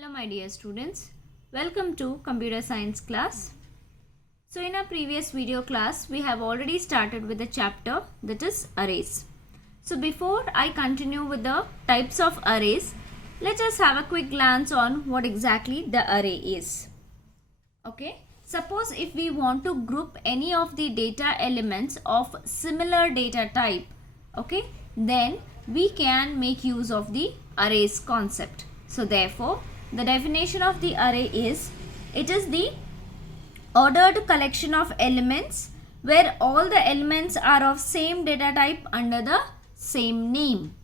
Hello my dear students, welcome to computer science class. So in our previous video class we have already started with the chapter that is arrays. So before I continue with the types of arrays, let us have a quick glance on what exactly the array is. Okay, suppose if we want to group any of the data elements of similar data type, okay, then we can make use of the arrays concept. So therefore the definition of the array is, it is the ordered collection of elements where all the elements are of same data type under the same name.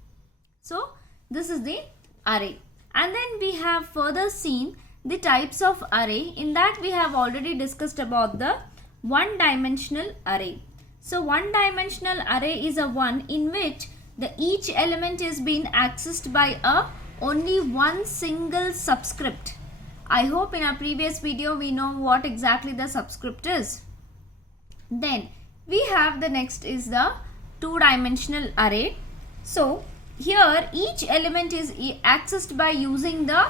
So this is the array. And then we have further seen the types of array. In that we have already discussed about the one-dimensional array. So one-dimensional array is a one in which each element is being accessed by only one single subscript. I hope in our previous video we know what exactly the subscript is. Then we have the next is the two-dimensional array. So here each element is accessed by using the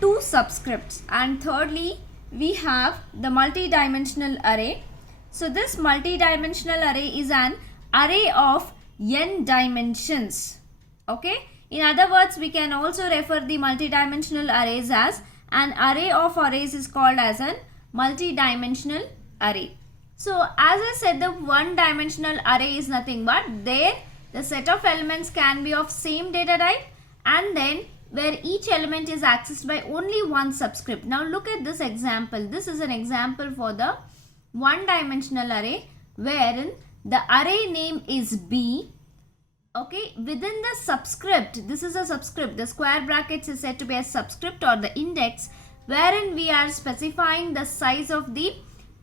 two subscripts. And thirdly we have the multi-dimensional array. So this multi-dimensional array is an array of n dimensions. Okay. In other words, we can also refer the multi-dimensional arrays as an array of arrays is called as a multi-dimensional array. So as I said, the one-dimensional array is nothing but the set of elements can be of same data type and then where each element is accessed by only one subscript. Now look at this example. This is an example for the one-dimensional array wherein the array name is B. Okay, within the subscript, this is a subscript, the square brackets is said to be a subscript or the index wherein we are specifying the size of the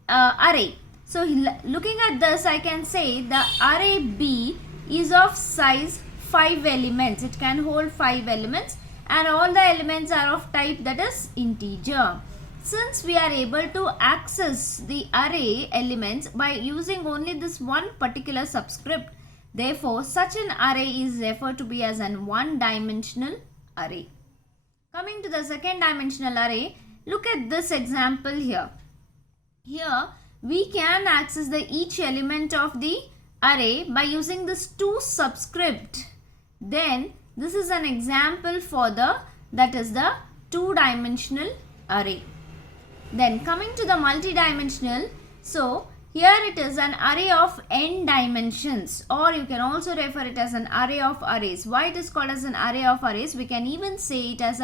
array. So looking at this, I can say the array B is of size 5 elements. It can hold 5 elements and all the elements are of type that is integer. Since we are able to access the array elements by using only this one particular subscript, therefore, such an array is referred to be as an one-dimensional array. Coming to the second dimensional array, look at this example here. Here, we can access each element of the array by using this two subscript. Then, this is an example for the two-dimensional array. Then, coming to the multi-dimensional, so here it is an array of n dimensions, or you can also refer it as an array of arrays. Why it is called as an array of arrays? We can even say it as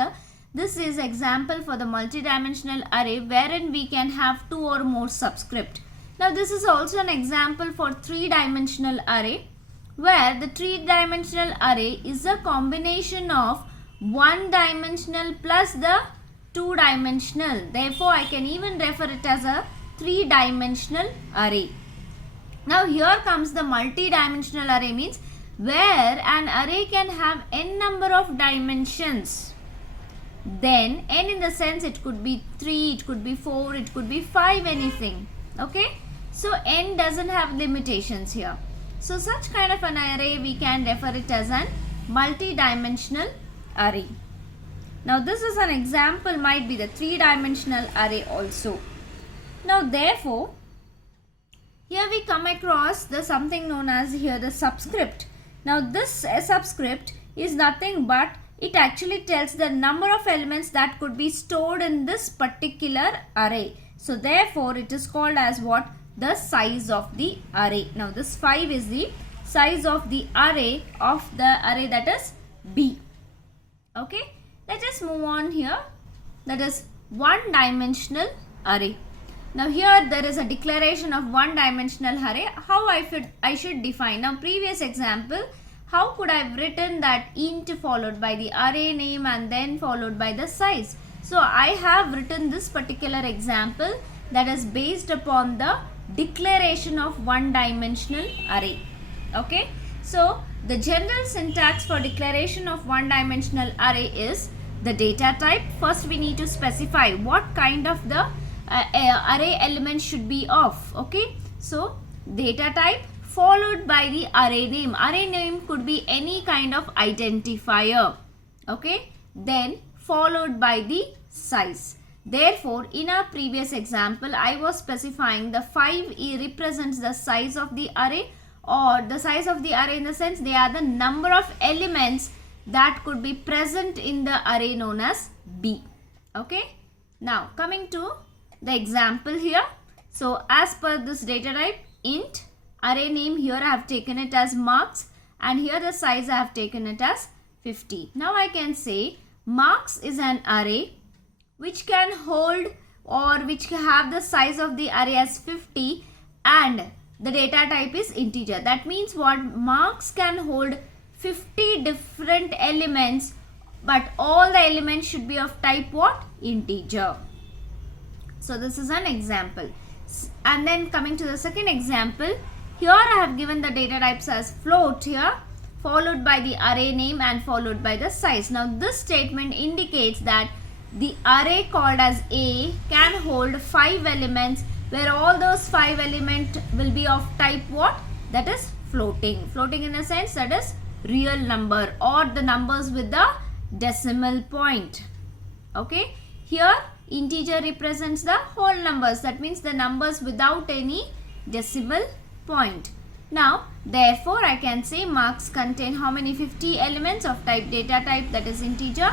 this is example for the multi-dimensional array wherein we can have two or more subscript. Now this is also an example for three-dimensional array where the three-dimensional array is a combination of one-dimensional plus the two-dimensional. Therefore, I can even refer it as a three-dimensional array. Now here comes the multi-dimensional array, means where an array can have n number of dimensions. Then n in the sense it could be 3, it could be 4, it could be 5, anything. Okay. So n doesn't have limitations here. So such kind of an array we can refer it as an multi-dimensional array. Now this is an example, might be the three-dimensional array also. Now therefore, here we come across the something known as here the subscript. Now this subscript is nothing but it actually tells the number of elements that could be stored in this particular array. So therefore, it is called as what? The size of the array. Now this 5 is the size of the array that is B. Okay. Let us move on here. That is one-dimensional array. Now here there is a declaration of one-dimensional array. How I should define? Now previous example, how could I have written that int followed by the array name and then followed by the size? So I have written this particular example that is based upon the declaration of one-dimensional array. Okay. So the general syntax for declaration of one-dimensional array is the data type. First we need to specify what kind of the array element should be of. Okay. So data type followed by the array name. Array name could be any kind of identifier. Okay. Then followed by the size. Therefore, in our previous example, I was specifying the 5 represents the size of the array, or the size of the array in the sense they are the number of elements that could be present in the array known as B. Okay. Now, coming to the example here. So, as per this data type, int, array name here I have taken it as marks, and here the size I have taken it as 50. Now, I can say marks is an array which can hold or which have the size of the array as 50 and the data type is integer. That means what? Marks can hold 50 different elements, but all the elements should be of type what? Integer. So this is an example. And then coming to the second example, here I have given the data types as float here, followed by the array name and followed by the size. Now this statement indicates that the array called as A can hold 5 elements, where all those 5 elements will be of type what? That is floating. Floating in the sense that is real number or the numbers with the decimal point. Okay. Here integer represents the whole numbers. That means the numbers without any decimal point. Now, therefore, I can say marks contain how many? 50 elements of type data type, that is integer.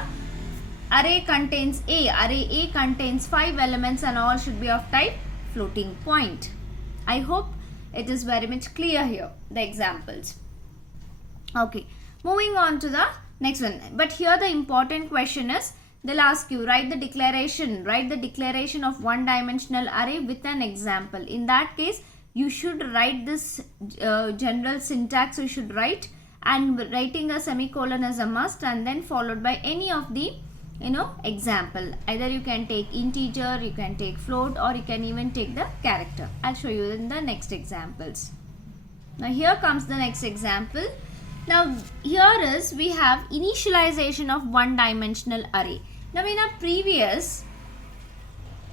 Array contains A. Array A contains 5 elements and all should be of type floating point. I hope it is very much clear here, the examples. Okay, moving on to the next one. But here the important question is, they'll ask you, write the declaration of one-dimensional array with an example. In that case, you should write this general syntax you should write, and writing a semicolon is a must, and then followed by any of the example. Either you can take integer, you can take float, or you can even take the character. I'll show you in the next examples. Now here comes the next example. Now here is, we have initialization of one-dimensional array. Now in our previous,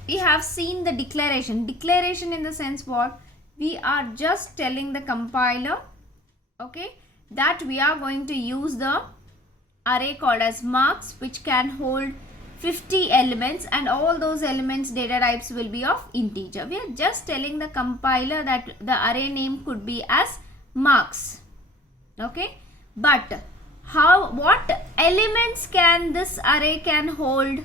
we have seen the declaration. Declaration in the sense what? We are just telling the compiler, okay, that we are going to use the array called as marks, which can hold 50 elements, and all those elements data types will be of integer. We are just telling the compiler that the array name could be as marks. Okay, but what elements can this array can hold?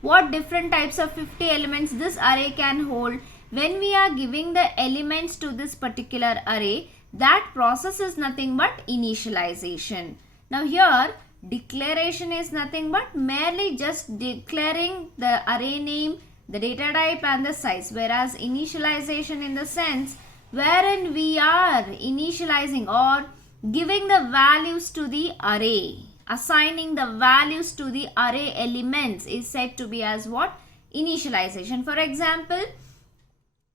What different types of 50 elements this array can hold? When we are giving the elements to this particular array, that process is nothing but initialization. Now here, declaration is nothing but merely just declaring the array name, the data type and the size, whereas initialization in the sense wherein we are initializing or giving the values to the array, assigning the values to the array elements is said to be as what? Initialization. For example,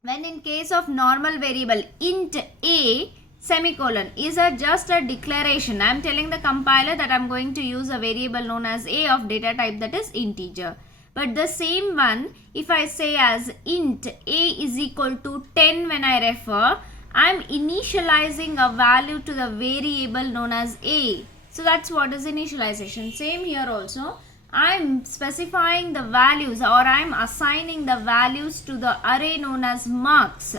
when in case of normal variable int a semicolon is just a declaration. I am telling the compiler that I am going to use a variable known as a of data type, that is integer. But the same one, if I say as int a is equal to 10 when I refer, I am initializing a value to the variable known as a. So that's what is initialization. Same here also. I am specifying the values, or I am assigning the values to the array known as marks.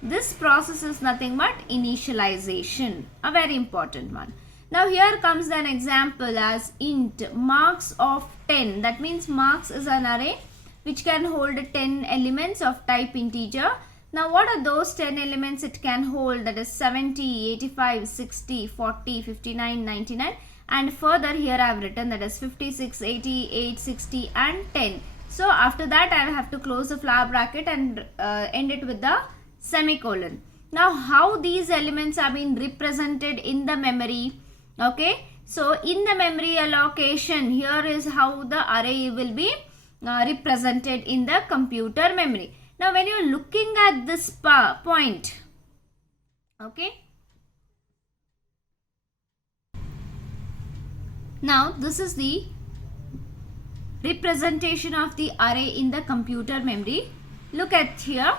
This process is nothing but initialization, a very important one. Now here comes an example as int marks of 10. That means marks is an array which can hold 10 elements of type integer. Now what are those 10 elements it can hold? That is 70, 85, 60, 40, 59, 99. And further here I have written that is 56, 88, 60 and 10. So after that I have to close the flower bracket and end it with the semicolon. Now how these elements are being represented in the memory? Okay, so in the memory allocation, here is how the array will be represented in the computer memory. Now when you are looking at this point, okay, now this is the representation of the array in the computer memory. Look at here.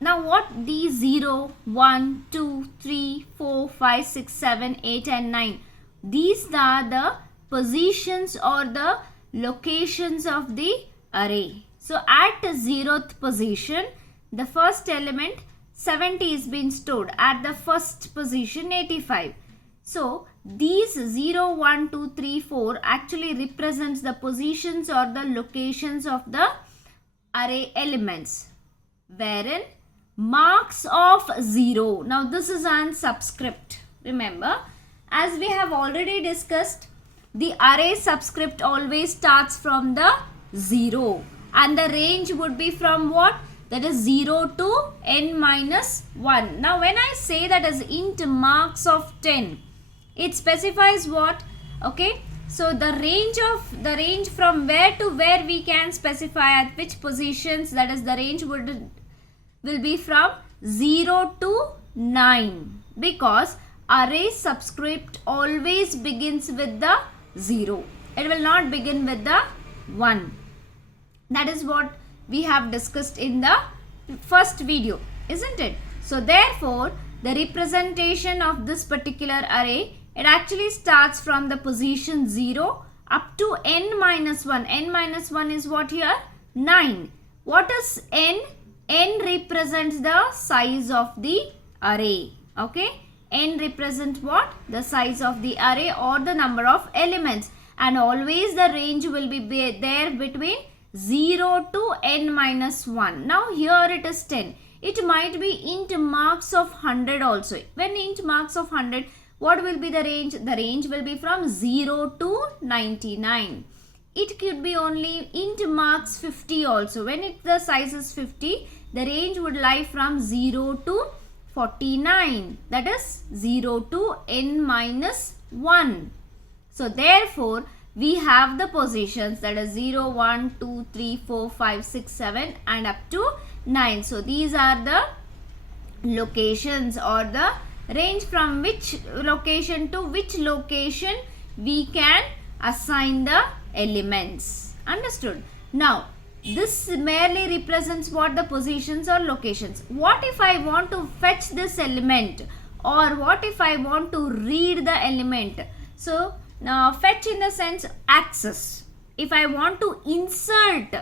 Now what these 0, 1, 2, 3, 4, 5, 6, 7, 8 and 9. These are the positions or the locations of the array. So at 0th position, the first element 70 is being stored. At the first position 85. So these 0, 1, 2, 3, 4 actually represents the positions or the locations of the array elements, wherein marks of 0. Now this is an subscript. Remember, as we have already discussed, the array subscript always starts from the 0 and the range would be from what? That is 0 to n minus 1. Now when I say that as int marks of 10, it specifies what? Okay, so the range from where to where we can specify at which positions, that is the range will be from 0 to 9, because array subscript always begins with the 0. It will not begin with the 1. That is what we have discussed in the first video, isn't it? So therefore, the representation of this particular array, it actually starts from the position 0 up to n minus 1. N minus 1 is what here? 9. What is n? N represents the size of the array. Okay? N represents what? The size of the array or the number of elements. And always the range will be there between 0 to n minus 1. Now here it is 10. It might be int marks of 100 also. When int marks of 100, what will be the range? The range will be from 0 to 99. It could be only int marks 50 also. When the size is 50, the range would lie from 0 to 49. That is 0 to n minus 1. So therefore, we have the positions, that is 0, 1, 2, 3, 4, 5, 6, 7 and up to 9. So these are the locations or the range from which location to which location we can assign the elements. Understood? Now, this merely represents what? The positions or locations. What if I want to fetch this element, or what if I want to read the element? So, now fetch in the sense access. If I want to insert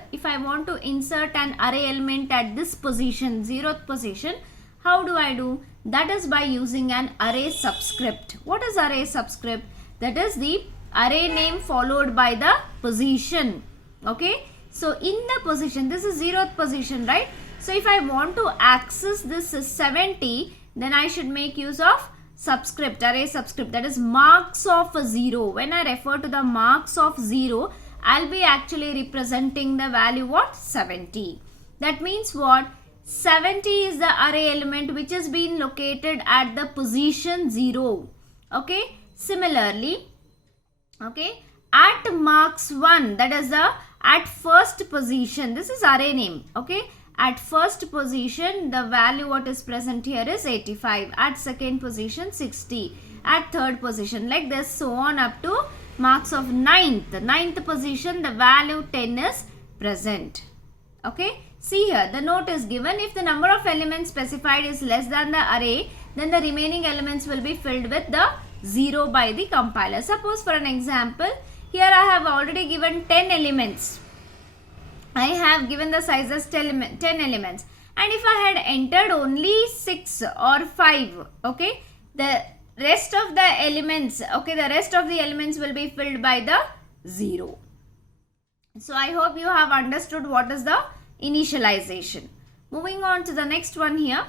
an array element at this position, 0th position, how do I do? That is by using an array subscript. What is array subscript? That is the array name followed by the position. Okay. So in the position, this is 0th position, right? So if I want to access this 70, then I should make use of subscript, array subscript, that is marks of 0. When I refer to the marks of 0, I'll be actually representing the value what? 70. That means what? 70 is the array element which has been located at the position 0. Okay. Similarly, okay, at marks 1, that is the at first position, this is array name. Okay. At first position, the value what is present here is 85. At second position, 60. At third position, like this, so on up to marks of 9th. 9th position, the value 10 is present. Okay. See here, the note is given. If the number of elements specified is less than the array, then the remaining elements will be filled with the 0 by the compiler. Suppose for an example, here I have already given 10 elements. I have given the size as 10 elements, and if I had entered only 6 or 5, okay, the rest of the elements, okay, the rest of the elements will be filled by the 0. So I hope you have understood what is the initialization. Moving on to the next one here.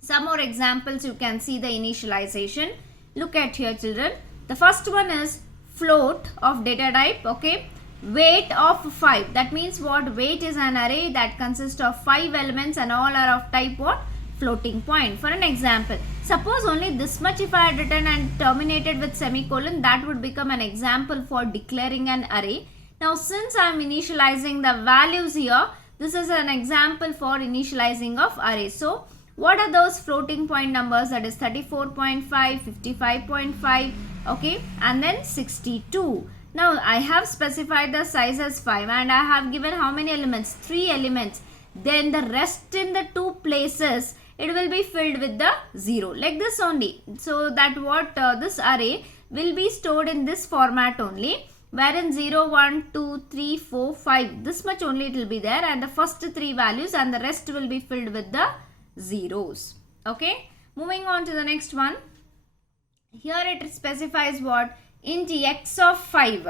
Some more examples, you can see the initialization. Look at here, children. The first one is float of data type, okay. Weight of 5. That means what? Weight is an array that consists of 5 elements and all are of type what? Floating point. For an example, suppose only this much if I had written and terminated with semicolon, that would become an example for declaring an array. Now since I am initializing the values here, this is an example for initializing of array. So what are those floating point numbers? That is 34.5, 55.5, okay, and then 62. Now I have specified the size as 5 and I have given how many elements? 3 elements. Then the rest in the 2 places, it will be filled with the 0, like this only. So that what this array will be stored in this format only, wherein 0, 1, 2, 3, 4, 5, this much only it will be there, and the first 3 values and the rest will be filled with the zeros. Okay, moving on to the next one. Here it specifies what? Int x of 5.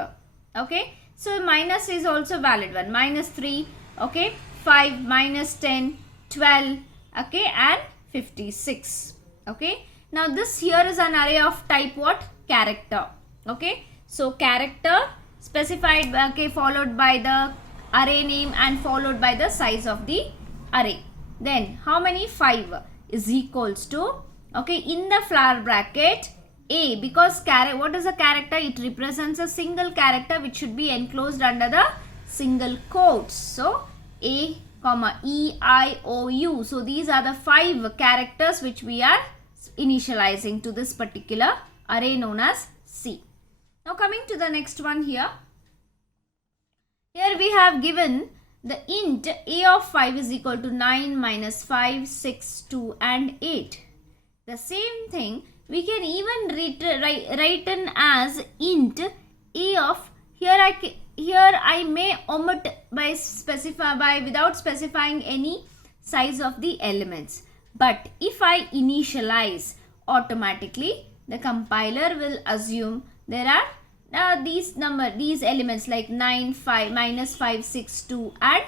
Okay, so minus is also valid one. Minus 3, okay, 5, minus 10, 12, okay, and 56. Okay, now this here is an array of type what? Character. Okay, so character specified, okay, followed by the array name and followed by the size of the array. Then how many? 5 is equals to, okay, in the flower bracket A, because what is a character? It represents a single character which should be enclosed under the single quotes. So A, comma, E, I, O, U. So these are the 5 characters which we are initializing to this particular array known as C. Now coming to the next one here. Here we have given the int A of 5 is equal to 9, minus 5, 6, 2 and 8. The same thing we can even write in as int A of, here I may omit without specifying any size of the elements. But if I initialize, automatically the compiler will assume there are these elements like 9, 5, minus 5, 6, 2 and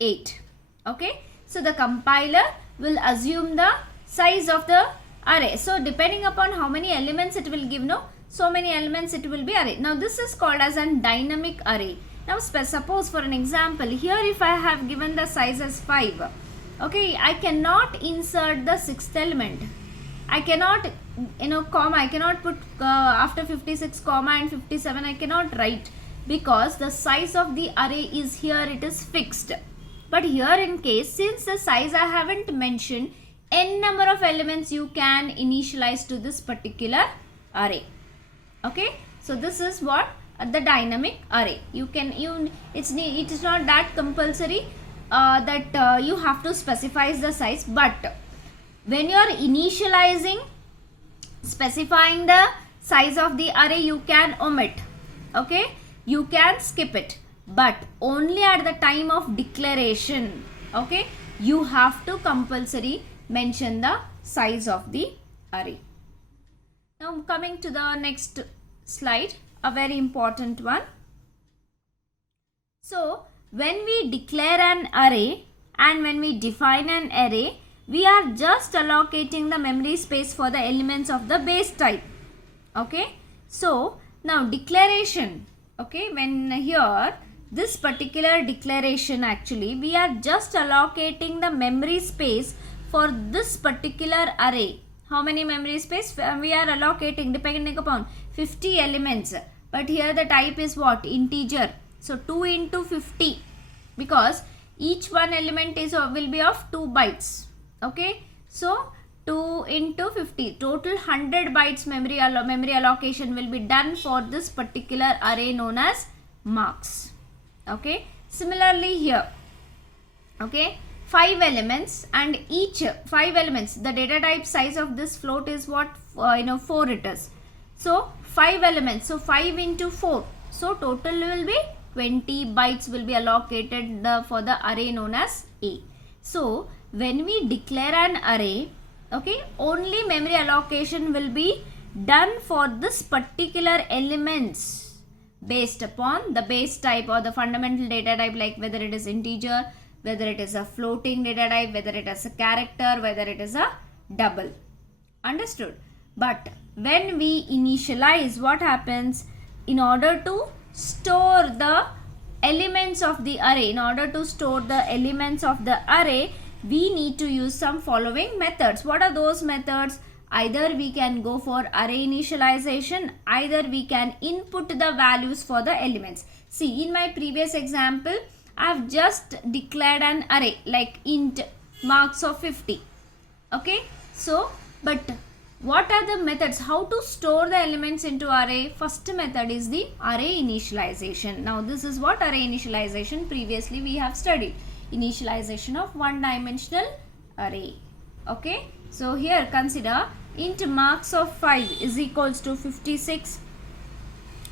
8. Okay, so the compiler will assume the size of the array. So depending upon how many elements it will give, no, so many elements it will be array. Now this is called as a dynamic array. Now suppose for an example, here if I have given the size as 5, okay, I cannot insert the 6th element. I cannot, comma, I cannot put after 56 comma and 57 I cannot write, because the size of the array is here, it is fixed. But here in case, since the size I haven't mentioned, n number of elements you can initialize to this particular array. Okay, so this is what? The dynamic array. It is not that compulsory that you have to specify the size, but when you are initializing, specifying the size of the array, you can omit. Okay, you can skip it, but only at the time of declaration, okay, you have to compulsory mention the size of the array. Now coming to the next slide, a very important one. So when we declare an array and when we define an array, we are just allocating the memory space for the elements of the base type. Okay, so now declaration, okay, when here this particular declaration, actually we are just allocating the memory space for this particular array. How many memory space we are allocating? Depending upon 50 elements, but here the type is what? Integer. So 2 into 50, because each one element is will be of 2 bytes. Okay, so 2 into 50, total 100 bytes memory allocation will be done for this particular array known as marks. Okay, similarly here, okay, 5 elements, and each 5 elements, the data type size of this float is what? 4 it is. So 5 elements, so 5 into 4, so total will be 20 bytes will be allocated for the array known as A. So when we declare an array, okay, only memory allocation will be done for this particular elements based upon the base type or the fundamental data type, like whether it is integer, whether it is a floating data type, whether it is a character, whether it is a double. Understood? But when we initialize, what happens? In order to store the elements of the array, we need to use some following methods. What are those methods? Either we can go for array initialization, either we can input the values for the elements. See, in my previous example, I have just declared an array like int marks of 50. Okay, so but what are the methods? How to store the elements into array? First method is the array initialization. Now this is what array initialization previously we have studied. Initialization of one-dimensional array. Okay, so here consider int marks of 5 is equals to 56.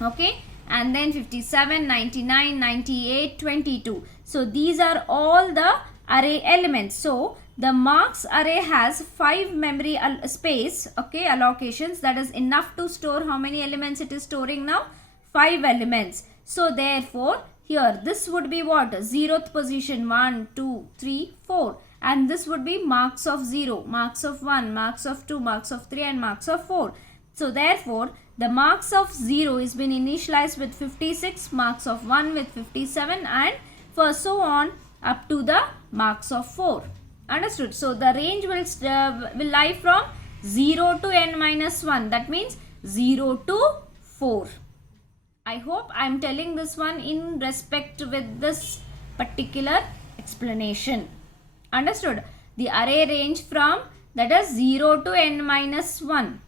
Okay, and then 57, 99, 98, 22. So these are all the array elements. So the marks array has 5 memory space, okay, allocations. That is enough to store how many elements it is storing now? 5 elements. So therefore here this would be what? 0th position, 1, 2, 3, 4. And this would be marks of 0, marks of 1, marks of 2, marks of 3 and marks of 4. So therefore the marks of 0 is been initialized with 56, marks of 1 with 57 and for so on up to the marks of 4. Understood? So the range will lie from 0 to n minus 1. That means 0 to 4. I hope I am telling this one in respect with this particular explanation. Understood? The array range from, that is 0 to n minus 1.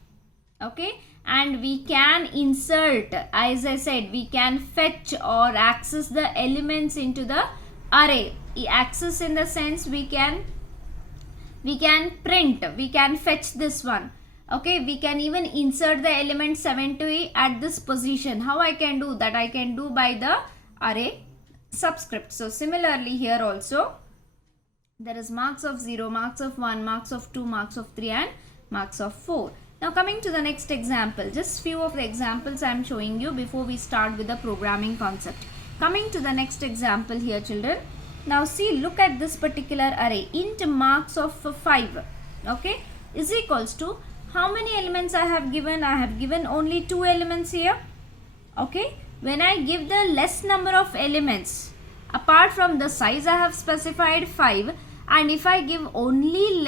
Okay? And we can insert, as I said, we can fetch or access the elements into the array. Access in the sense we can print, we can fetch this one. Okay, we can even insert the element 70 at this position. How I can do that? I can do by the array subscript. So similarly here also there is marks of 0, marks of 1, marks of 2, marks of 3 and marks of 4. Now coming to the next example, just few of the examples I am showing you before we start with the programming concept. Coming to the next example here, children. Now see, look at this particular array. Int marks of 5, okay, is equals to how many elements I have given? I have given only 2 elements here. Okay, when I give the less number of elements, apart from the size I have specified 5, and if I give only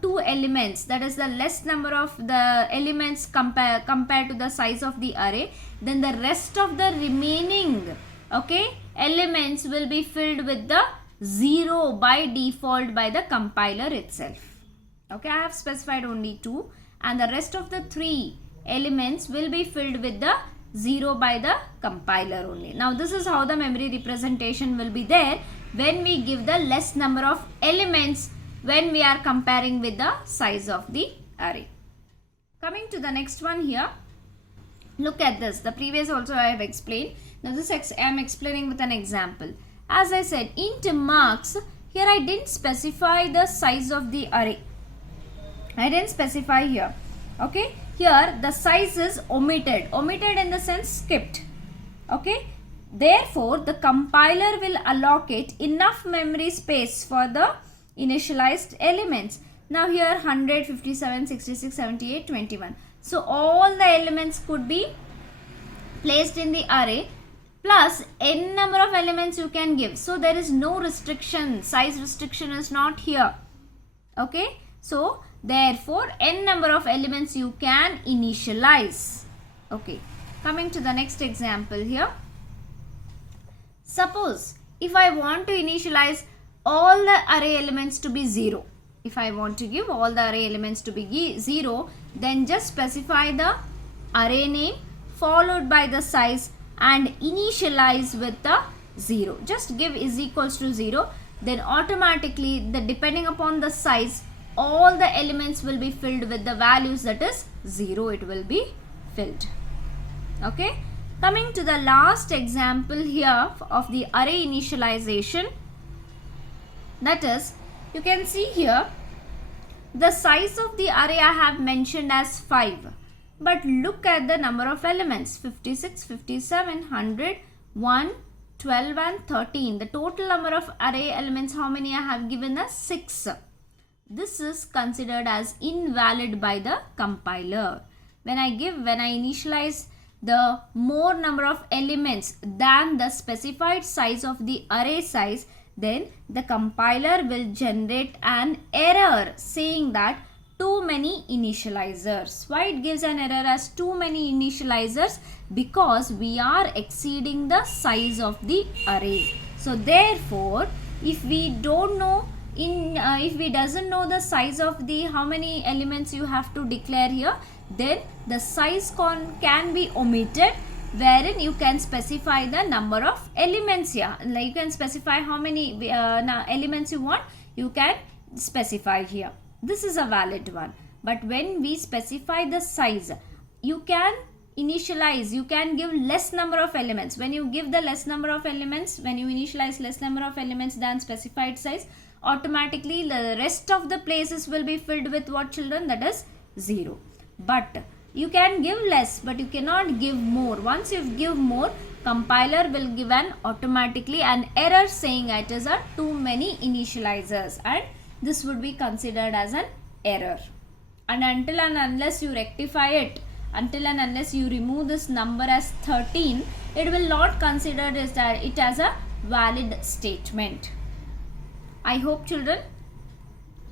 2 elements, that is the less number of the elements compared to the size of the array, then the rest of the remaining, okay, elements will be filled with the 0 by default by the compiler itself. Okay, I have specified only 2 and the rest of the 3 elements will be filled with the 0 by the compiler only. Now this is how the memory representation will be there when we give the less number of elements when we are comparing with the size of the array. Coming to the next one here, look at this. The previous also I have explained. Now this I am explaining with an example. As I said, int marks, here I didn't specify the size of the array. I didn't specify here. Okay, here the size is omitted in the sense skipped. Okay, therefore the compiler will allocate enough memory space for the initialized elements. Now here 100, 57, 66, 78, 21. So all the elements could be placed in the array plus n number of elements you can give. So there is no restriction, size restriction is not here. Okay, so therefore n number of elements you can initialize. Okay, coming to the next example here. Suppose if I want to initialize all the array elements to be 0. If I want to give all the array elements to be 0, then just specify the array name followed by the size and initialize with the 0. Just give is equals to 0. Then automatically, depending upon the size, all the elements will be filled with the values, that is 0 it will be filled. Okay. Coming to the last example here of the array initialization, that is, you can see here the size of the array I have mentioned as 5. But look at the number of elements, 56, 57, 100, 1, 12 and 13. The total number of array elements, how many I have given as 6. This is considered as invalid by the compiler. When I initialize the more number of elements than the specified size of the array size, then the compiler will generate an error saying that too many initializers. Why it gives an error as too many initializers? Because we are exceeding the size of the array. So therefore, if we don't know if we doesn't know the size of the how many elements you have to declare here, then the size can be omitted, wherein you can specify the number of elements here. Like you can specify how many elements you want, you can specify here. This is a valid one. But when we specify the size, you can initialize, you can give less number of elements. When you give the less number of elements, when you initialize less number of elements than specified size, automatically the rest of the places will be filled with what, children? That is 0. But you can give less, but you cannot give more. Once you give more, compiler will give automatically an error saying it is a too many initializers, and this would be considered as an error. And until and unless you rectify it, until and unless you remove this number as 13, it will not consider it as a valid statement. I hope, children,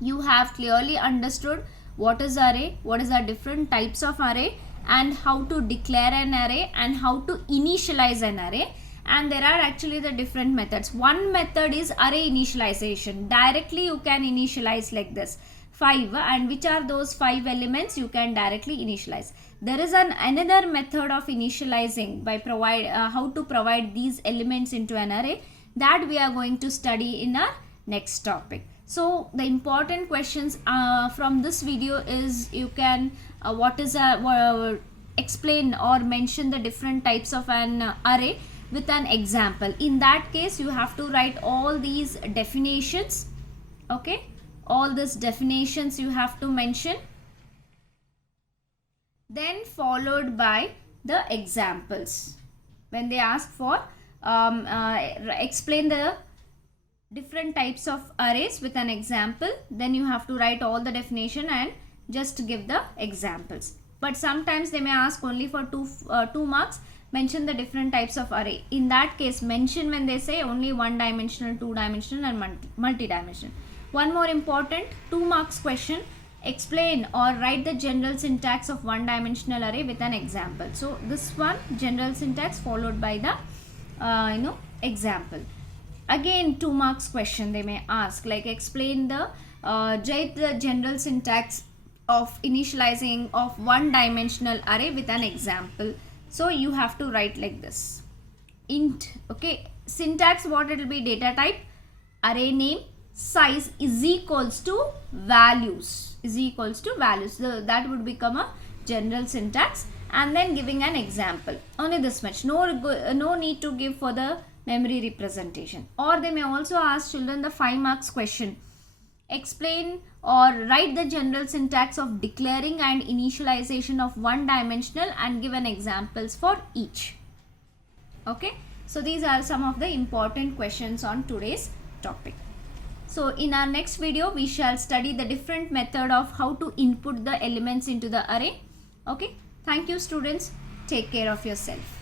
you have clearly understood what is array, what is the different types of array, and how to declare an array and how to initialize an array. And there are actually the different methods. One method is array initialization. Directly you can initialize like this 5, and which are those 5 elements you can directly initialize. There is another method of initializing by how to provide these elements into an array, that we are going to study in our next topic. So the important questions from this video is, you can explain or mention the different types of an array with an example. In that case, you have to write all these definitions. Okay, all these definitions you have to mention, then followed by the examples. When they ask for explain the different types of arrays with an example, then you have to write all the definition and just give the examples. But sometimes they may ask only for 2 marks, mention the different types of array. In that case, mention when they say only 1-dimensional, 2-dimensional and multi-dimensional. One more important 2 marks question, explain or write the general syntax of 1-dimensional array with an example. So this one, general syntax followed by the example. Again 2 marks question they may ask, like explain the general syntax of initializing of 1-dimensional array with an example. So you have to write like this, int. Okay, syntax, what it will be? Data type, array name, size is equals to values, so that would become a general syntax, and then giving an example. Only this much, no need to give for the memory representation. Or they may also ask children the 5 marks question, explain or write the general syntax of declaring and initialization of 1-dimensional and give an examples for each. Okay, so these are some of the important questions on today's topic. So in our next video, we shall study the different method of how to input the elements into the array. Okay, thank you students, take care of yourself.